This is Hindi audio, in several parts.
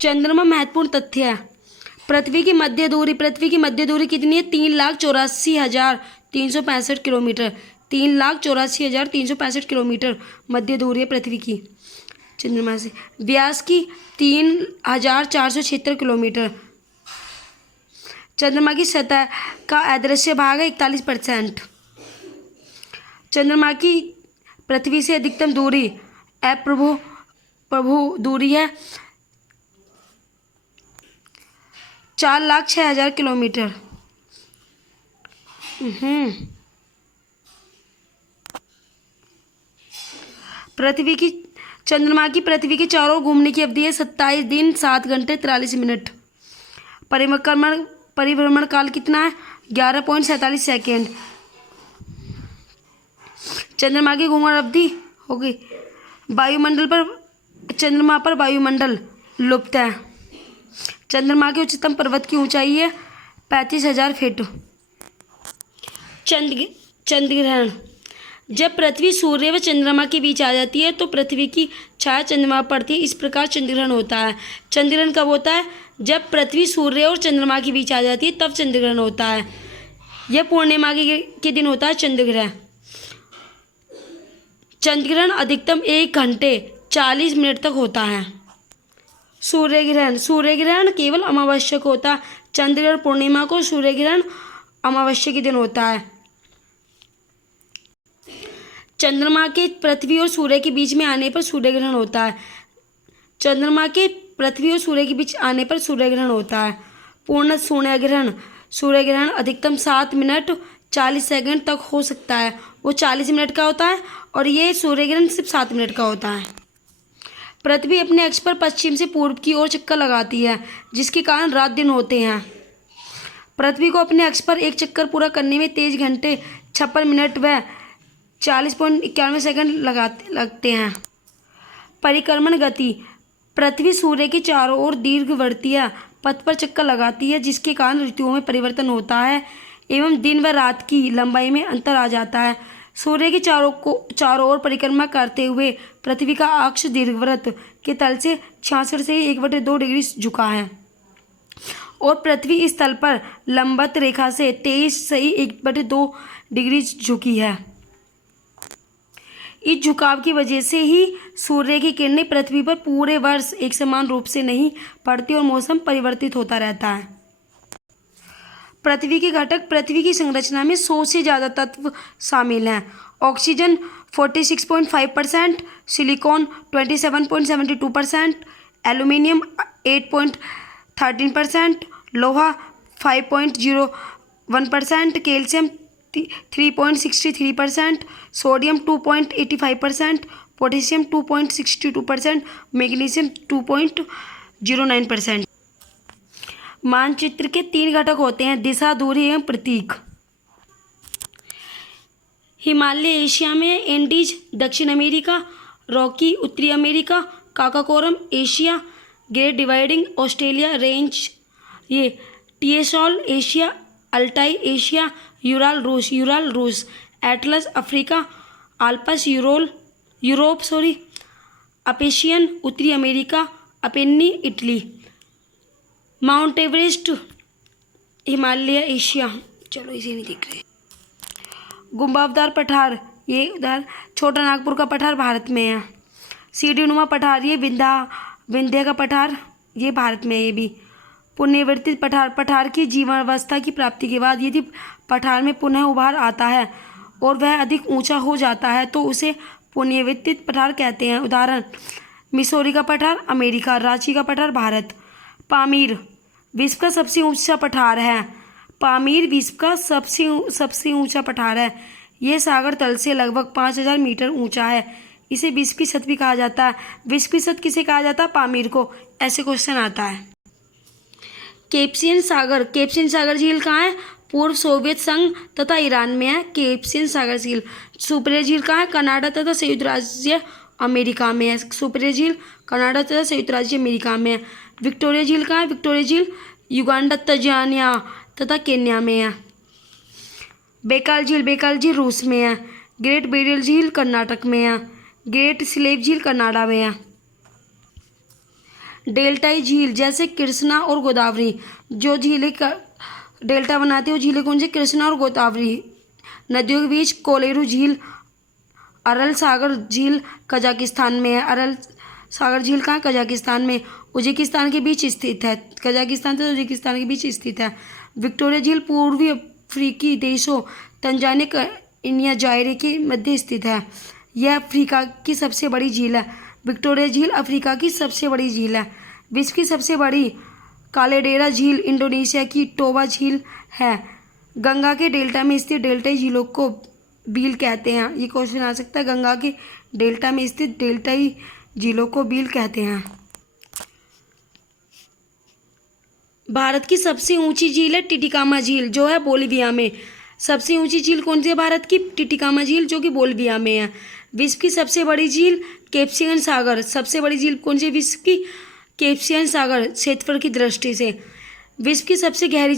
चंद्रमा महत्वपूर्ण तथ्य है। पृथ्वी की मध्य दूरी कितनी है? 3,84,365 किलोमीटर। 3,84,365 किलोमीटर मध्य दूरी है पृथ्वी की चंद्रमा से। व्यास की 3,476 किलोमीटर। चंद्रमा की सतह का अदृश्य भाग है 41%। चंद्रमा की पृथ्वी से अधिकतम दूरी प्रभु दूरी है 4,06,000 किलोमीटर। चंद्रमा की पृथ्वी के चारों ओर घूमने की अवधि है 27 दिन 7 घंटे 43 मिनट। परिभ्रमण काल कितना है? 11.47 सेकेंड। चंद्रमा की घूमने अवधि होगी। चंद्रमा पर वायुमंडल लुप्त है। चंद्रमा के उच्चतम पर्वत की ऊंचाई है 35,000 फीट। चंद्रग्रहण। जब पृथ्वी सूर्य व चंद्रमा के बीच आ जाती है तो पृथ्वी की छाया चंद्रमा पर पड़ती है। इस प्रकार चंद्रग्रहण होता है। चंद्रग्रहण कब होता है? जब पृथ्वी सूर्य और चंद्रमा के बीच आ जाती है तब चंद्रग्रहण होता है। यह पूर्णिमा के दिन होता है चंद्रग्रहण। चंद्रग्रहण अधिकतम 1 घंटे 40 मिनट तक होता है। सूर्यग्रहण केवल अमावस्या को होता है। चंद्रग्रहण पूर्णिमा को, सूर्यग्रहण अमावस्या के दिन होता है। चंद्रमा के पृथ्वी और सूर्य के बीच में आने पर सूर्यग्रहण होता है। चंद्रमा के पृथ्वी और सूर्य के बीच आने पर सूर्यग्रहण होता है। पूर्ण सूर्यग्रहण अधिकतम 7 मिनट 40 सेकंड तक हो सकता है। वो 40 मिनट का होता है और ये सूर्यग्रहण सिर्फ 7 मिनट का होता है। पृथ्वी अपने अक्ष पर पश्चिम से पूर्व की ओर चक्कर लगाती है, जिसके कारण रात दिन होते हैं। पृथ्वी को अपने अक्ष पर एक चक्कर पूरा करने में 23 घंटे 56 मिनट व 40.91 सेकंड लगते हैं। परिक्रमण गति। पृथ्वी सूर्य के चारों ओर दीर्घवृत्तीय पथ पर चक्कर लगाती है, जिसके कारण ऋतुओं में परिवर्तन होता है एवं दिन व रात की लंबाई में अंतर आ जाता है। सूर्य के चारों ओर परिक्रमा करते हुए पृथ्वी का अक्ष दीर्घवृत्त के तल से 66 से 1/2 डिग्री झुका है और पृथ्वी इस तल पर लंबवत रेखा से 23 से 1/2 डिग्री झुकी है। इस झुकाव की वजह से ही सूर्य की किरणें पृथ्वी पर पूरे वर्ष एक समान रूप से नहीं पड़ती और मौसम परिवर्तित होता रहता है। पृथ्वी के घटक। पृथ्वी की संरचना में 100 से ज़्यादा तत्व शामिल हैं। ऑक्सीजन 46.5%, सिलिकॉन 27.72%, एल्यूमिनियम 8.13%, लोहा 5.01%, कैल्शियम 3.63%, सोडियम 2.85%, पोटेशियम 2.62%, मैग्नीशियम 2.09%। मानचित्र के 3 घटक होते हैं: दिशा, दूरी एवं प्रतीक। हिमालय एशिया में, एंडीज दक्षिण अमेरिका, रॉकी उत्तरी अमेरिका, काकाकोरम एशिया, ग्रेट डिवाइडिंग ऑस्ट्रेलिया रेंज, ये टीएसॉल एशिया, अल्टाई एशिया, यूराल रूस, एटलस अफ्रीका, आल्पस यूरोप, अपेशियन उत्तरी अमेरिका, Apennines Italy, mount Everest Himalaya एशिया। चलो इसे नहीं देख रहे। गुंबददार पठार, ये उधर छोटा नागपुर का पठार भारत में है। सीढ़ी नुमा पठार, ये विंध्य का पठार, ये भारत में है। ये भी पुनर्वितरित पठार की जीवावस्था की प्राप्ति के बाद यदि पठार में पुनः उभार आता है और वह अधिक ऊंचा हो जाता है तो उसे पुनर्वितरित पठार कहते हैं। उदाहरण: मिसौरी का पठार अमेरिका, रांची का पठार भारत। पामीर विश्व का सबसे ऊंचा पठार है। पामीर विश्व का सबसे ऊंचा पठार है। यह सागर तल से लगभग 5,000 मीटर ऊंचा है। इसे विश्व की छत भी कहा जाता है। विश्व की छत किसे कहा जाता है? पामीर को। ऐसे क्वेश्चन आता है। कैस्पियन सागर झील कहाँ है? पूर्व सोवियत संघ तथा ईरान में है कैस्पियन सागर झील। सुपिरियर झील कहाँ है? कनाडा तथा संयुक्त राज्य अमेरिका में है। सुपिरियर झील कनाडा तथा संयुक्त राज्य अमेरिका में है। विक्टोरिया झील कहाँ है? विक्टोरिया झील युगांडा, तंजानिया तथा केन्या में है। बेकाल झील रूस में है। ग्रेट बैरियर झील कर्नाटक में है। ग्रेट स्लेव झील कनाडा में है। डेल्टाई झील जैसे कृष्णा और गोदावरी, जो झीलें का डेल्टा बनाती है वो झीलें कौन सी, कृष्णा और गोदावरी। नदियों के बीच कोलेरू झील, अरल सागर झील कजाकिस्तान में है। अरल सागर झील कहाँ, कजाकिस्तान में, उज्बेकिस्तान के बीच स्थित है। कजाकिस्तान से उज्बेकिस्तान के बीच स्थित है। विक्टोरिया झील पूर्वी अफ्रीकी देशों तंजानिया, केन्या, जायरे के मध्य स्थित है। यह अफ्रीका की सबसे बड़ी झील है। विक्टोरिया झील अफ्रीका की सबसे बड़ी झील है। विश्व की सबसे बड़ी कालेडेरा झील इंडोनेशिया की टोबा झील है। गंगा के डेल्टा में स्थित डेल्टाई झीलों को बील कहते हैं। ये क्वेश्चन आ सकता है, गंगा के डेल्टा में स्थित डेल्टाई झीलों को बील कहते हैं। भारत की सबसे ऊंची झील है टिटिकामा झील, जो है बोलिविया में। सबसे ऊंची झील कौन सी है भारत की, टिटिकामा झील, जो कि बोलिविया में है। विश्व की सबसे बड़ी झील कैस्पियन सागर, सबसे बड़ी झील कौन सी विश्व की, कैस्पियन सागर, क्षेत्रफल की दृष्टि से। विश्व की सबसे गहरी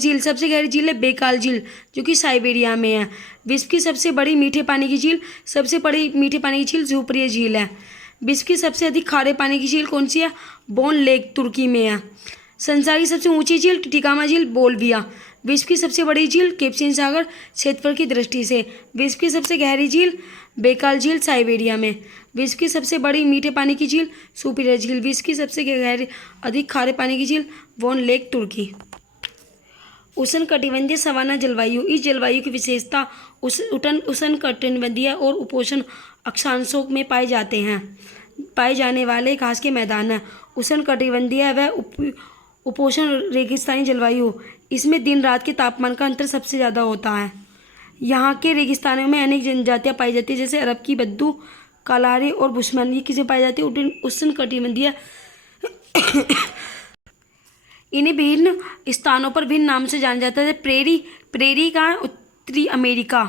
झील है बेकाल झील, जो कि साइबेरिया में है। विश्व की सबसे बड़ी मीठे पानी की झील, सबसे बड़ी मीठे पानी की झील झुपरिया झील है। विश्व की सबसे अधिक खारे पानी की झील कौन सी है, बोन लेक, तुर्की में है। संसार की सबसे ऊंची झील टिटिकामा झील, बोलिविया। विश्व की सबसे बड़ी झील कैस्पियन सागर, क्षेत्रफल की दृष्टि से। विश्व की सबसे गहरी झील बेकाल झील, साइबेरिया में। विश्व की सबसे बड़ी मीठे पानी की झील सुपीरियर झील। विश्व की सबसे गहरी अधिक खारे पानी की झील वॉन लेक, तुर्की। उष्णकटिबंधीय सवाना जलवायु, इस जलवायु की विशेषता उष्णकटिबंधीय और उपोष्ण अक्षांशों में पाए जाने वाले घास के मैदान हैं। उष्णकटिबंधीय व उपोष्ण रेगिस्तानी जलवायु, इसमें दिन रात के तापमान का अंतर सबसे ज़्यादा होता है। यहाँ के रेगिस्तानों में अनेक जनजातियाँ पाई जाती है, जैसे अरब की बद्दू, कालारे और बुशमन। ये किसे पाई जाती है, उष्णकटिबंधीय। इन्हें भिन्न स्थानों पर भिन्न नाम से जाना जाता है। प्रेरी का उत्तरी अमेरिका,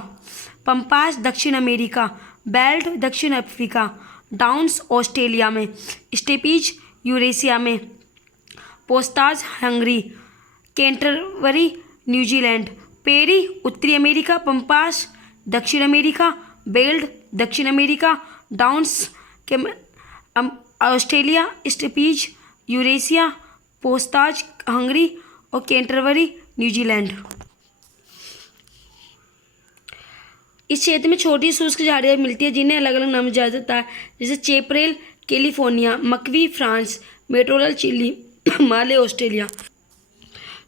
पंपास दक्षिण अमेरिका, बेल्ट दक्षिण अफ्रीका, डाउन्स ऑस्ट्रेलिया में, स्टेपीज यूरेशिया में, पोस्ताज हंगरी, कैंटरबरी न्यूजीलैंड। पेरी उत्तरी अमेरिका, पंपास दक्षिण अमेरिका, बेल्ट दक्षिण अमेरिका, डाउन्स के ऑस्ट्रेलिया, स्टेपीज यूरेशिया, पोस्ताज हंगरी और कैंटरबरी न्यूजीलैंड। इस क्षेत्र में छोटी शुष्क झाड़ियाँ मिलती है, जिन्हें अलग अलग नाम दिया जाता है, जैसे चेपरेल कैलिफोर्निया, मकवी फ्रांस, मेटोरल चिली, माले ऑस्ट्रेलिया।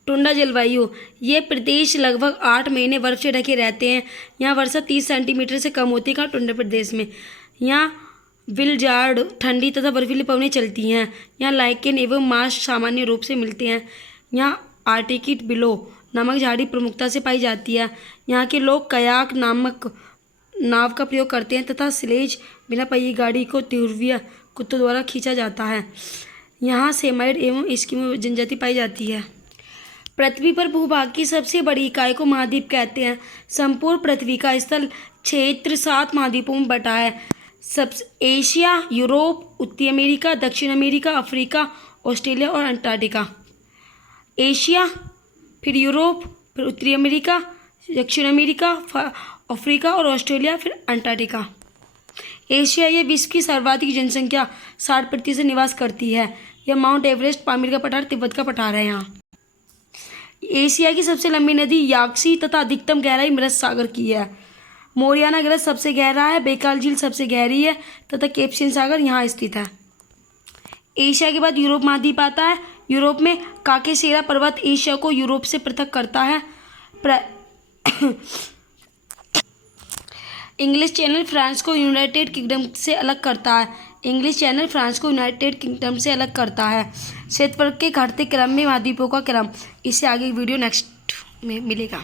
टुंड्रा जलवायु, ये प्रदेश लगभग 8 महीने बर्फ से ढके रहते हैं। यहाँ वर्षा 30 सेंटीमीटर से कम होती है टुंड्रा प्रदेश में। यहाँ विलजार्ड ठंडी तथा बर्फीली पवनें चलती हैं। यहाँ लाइकेन एवं मार्श सामान्य रूप से मिलते हैं। यहाँ आर्टिकिट बिलो नामक झाड़ी प्रमुखता से पाई जाती है। यहाँ के लोग कयाक नामक नाव का प्रयोग करते हैं तथा स्लेज बिना पहिए गाड़ी को ध्रुवीय कुत्तों द्वारा खींचा जाता है। यहाँ सेमाइड एवं एस्किमो जनजाति पाई जाती है। पृथ्वी पर भूभाग की सबसे बड़ी इकाई को महाद्वीप कहते हैं। संपूर्ण पृथ्वी का स्थल क्षेत्र 7 महाद्वीपों में बटा है। एशिया, यूरोप, उत्तरी अमेरिका, दक्षिण अमेरिका, अफ्रीका, ऑस्ट्रेलिया और अंटार्कटिका। एशिया, फिर यूरोप, फिर उत्तरी अमेरिका, दक्षिण अमेरिका, अफ्रीका और ऑस्ट्रेलिया, फिर अंटार्कटिका। एशिया, ये विश्व की सर्वाधिक जनसंख्या 60% निवास करती है। यह माउंट एवरेस्ट, पामीर का पठार, तिब्बत का पठार है। यहाँ एशिया की सबसे लंबी नदी याक्सी तथा अधिकतम गहराई मृत सागर की है। मोरियाना ग्रह सबसे गहरा है, बेकाल झील सबसे गहरी है तथा कैस्पियन सागर यहाँ स्थित है। एशिया के बाद यूरोप महाद्वीप आता है। यूरोप में काकेसेरा पर्वत एशिया को यूरोप से पृथक करता है। इंग्लिश चैनल फ्रांस को यूनाइटेड किंगडम से अलग करता है। इंग्लिश चैनल फ्रांस को यूनाइटेड किंगडम से अलग करता है। क्षेत्रफल के घटते क्रम में महाद्वीपों का क्रम। इससे आगे वीडियो नेक्स्ट में मिलेगा।